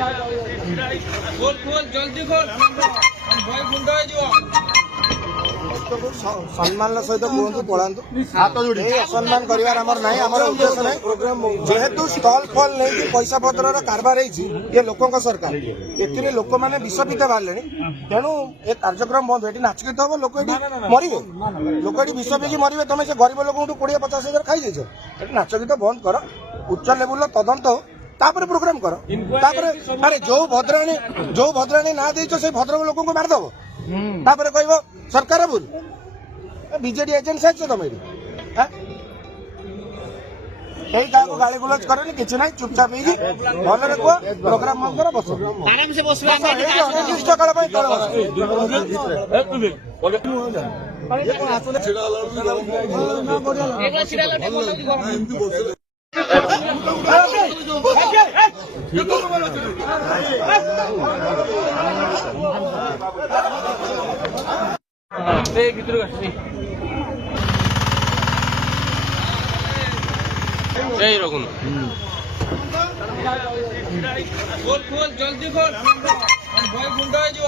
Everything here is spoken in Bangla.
খোল খোল জলদি খোল ভয় গুন্ড হয়ে যাব সম্মান সহিত কুহতু পড়াতু এই অসম্মান করিবার আমার নাই আমার উদ্দেশ্য নাই যেহেতু স্টল ফল নেই পয়সা পত্রর কারবার হয়েছি ইয়ে লোক সরকার এতে লোক মানে বিশ্বপিত বাহারে তেণু এ কার্যক্রম বন্ধ এটি নাচ গীত হব লোক এটি মরবে লোক এটি বিষ পিকি মরবে তুমি সে গরিব লোক 20-50 খাই যাইছ এটি নাচ গীত বন্ধ কর উচ্চ লেভেল তদন্ত তাপরে प्रोग्राम कर अरे जो भद्राणी ना देछ से भद्रक लोक को मारदेव तापरे कहब सरकार भूल बीजेडी एजेंसी अच्छे तुम ये क्या गाड़ी गुलज करनी कि ना चुपचाप भले कह प्रोग्राम बंद कर बस आराम से बस अनिर्दिष्ट काल এইরকম খোল খোল জলদি খোল ভয় গুন্ড হয়ে যাব